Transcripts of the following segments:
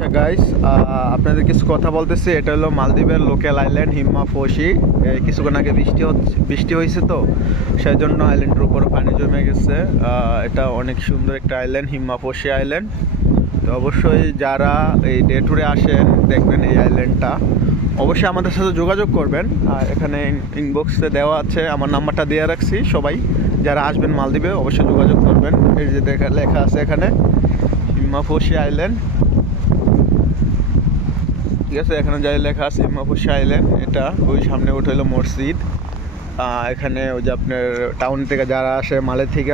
আচ্ছা গাইস, আপনাদের কিছু কথা বলতেছি। এটা হলো মালদ্বীপের লোকাল আইল্যান্ড হিম্মা ফোসি। কিছুক্ষণ আগে বৃষ্টি হয়েছে, তো সেই জন্য আইল্যান্ডের উপরে পানি জমে গেছে। এটা অনেক সুন্দর একটা আইল্যান্ড, হিম্মা ফোসি আইল্যান্ড। তো অবশ্যই যারা এই ডে ট্যুরে আসেন দেখবেন এই আইল্যান্ডটা, অবশ্যই আমাদের সাথে যোগাযোগ করবেন। আর এখানে ইনবক্সে দেওয়া আছে, আমার নাম্বারটা দিয়ে রাখছি। সবাই যারা আসবেন মালদ্বীপে অবশ্যই যোগাযোগ করবেন। এই যে লেখা আছে এখানে হিম্মা ফোসি আইল্যান্ড, ঠিক আছে। এখানে যাই লেখা আছে হিম্মা ফোসি আইল্যান্ড। এটা ওই সামনে ওঠা হলো মসজিদ। এখানে ওই যে আপনার টাউন থেকে যারা আসে, মালে থেকে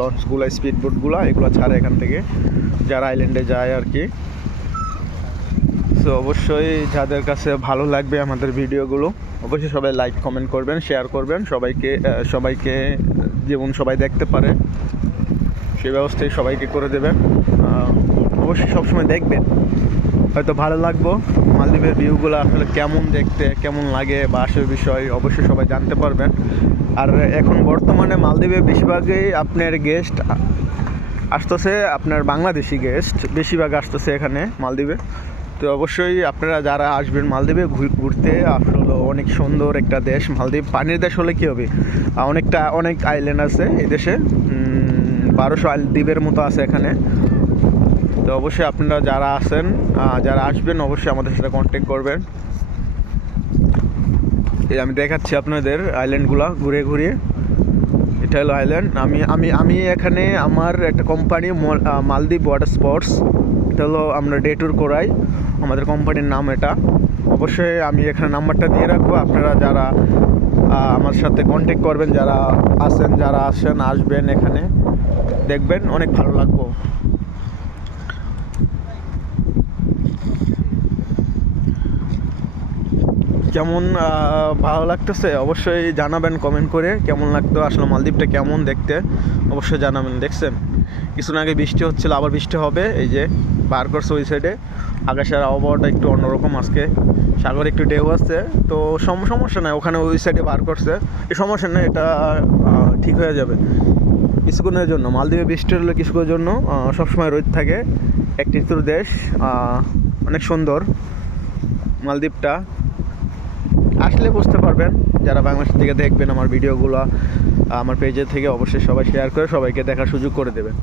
লঞ্চগুলো, স্পিড বোটগুলো এগুলো ছাড়ে এখান থেকে, যারা আইল্যান্ডে যায় আর কি। সো অবশ্যই যাদের কাছে ভালো লাগবে আমাদের ভিডিওগুলো, অবশ্যই সবাই লাইক কমেন্ট করবেন, শেয়ার করবেন, সবাইকে যেমন সবাই দেখতে পারে সেই ব্যবস্থাই সবাইকে করে দেবেন। অবশ্যই সবসময় দেখবেন, হয়তো ভালো লাগবো। মালদ্বীপের ভিউগুলো আসলে কেমন দেখতে, কেমন লাগে বা আসল বিষয় অবশ্যই সবাই জানতে পারবেন। আর এখন বর্তমানে মালদ্বীপে বেশিরভাগই আপনার গেস্ট আসতেছে, আপনার বাংলাদেশি গেস্ট বেশিরভাগ আসতেছে এখানে মালদ্বীপে। তো অবশ্যই আপনারা যারা আসবেন মালদ্বীপে ঘুরতে, আসলে অনেক সুন্দর একটা দেশ মালদ্বীপ। পানির দেশ হলে কী হবে, অনেক আইল্যান্ড আছে এই দেশে, 1200 দ্বীপের মতো আছে এখানে। তো অবশ্যই আপনারা যারা আসবেন অবশ্যই আমাদের সাথে কন্ট্যাক্ট করবেন। এই আমি দেখাচ্ছি আপনাদের আইল্যান্ডগুলো ঘুরে। এটা হলো আইল্যান্ড। আমি এখানে আমার একটা কোম্পানি মালদ্বীপ ওয়াটার স্পোর্টস, এটা হলো আমরা ডে ট্যুর করাই, আমাদের কোম্পানির নাম এটা। অবশ্যই আমি এখানে নাম্বারটা দিয়ে রাখবো। আপনারা যারা আমার সাথে কন্ট্যাক্ট করবেন, যারা আসবেন এখানে দেখবেন, অনেক ভালো লাগবো। কেমন ভালো লাগতেছে অবশ্যই জানাবেন কমেন্ট করে, কেমন লাগতো আসলে মালদ্বীপটা কেমন দেখতে অবশ্যই জানাবেন। দেখছেন কিছুদিন আগে বৃষ্টি হচ্ছিল, আবার বৃষ্টি হবে। এই যে বার করছে ওই সাইডে, আকাশের আবহাওয়াটা একটু অন্যরকম আজকে, সাগরে একটু ঢেউ আসছে। তো সমস্যা নাই, ওখানে ওই সাইডে বার করছে, এই সমস্যা নেই, এটা ঠিক হয়ে যাবে কিছুক্ষণের জন্য। মালদ্বীপে বৃষ্টি হলে কিছুক্ষণের জন্য, সবসময় রোদ থাকে। এক ঋতুর দেশ, অনেক সুন্দর মালদ্বীপটা। আসলে বুঝতে পারবেন, যারা বাংলাদেশ থেকে দেখবেন আমার ভিডিওগুলো আমার পেজের থেকে, অবশ্যই সবাই শেয়ার করে সবাইকে দেখার সুযোগ করে দেবেন।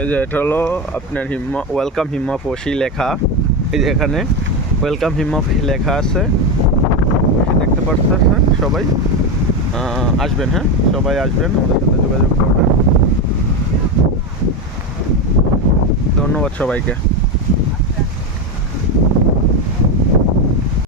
এই যে এটা হলো আপনার ওয়েলকাম হিম্মা ফোসি লেখা। এই যে এখানে ওয়েলকাম হিম্মা ফোসি লেখা আছে, দেখতে পাচ্ছেন। সবাই আসবেন, হ্যাঁ সবাই আসবেন, আমাদের সাথে যোগাযোগ করবেন। ধন্যবাদ সবাইকে।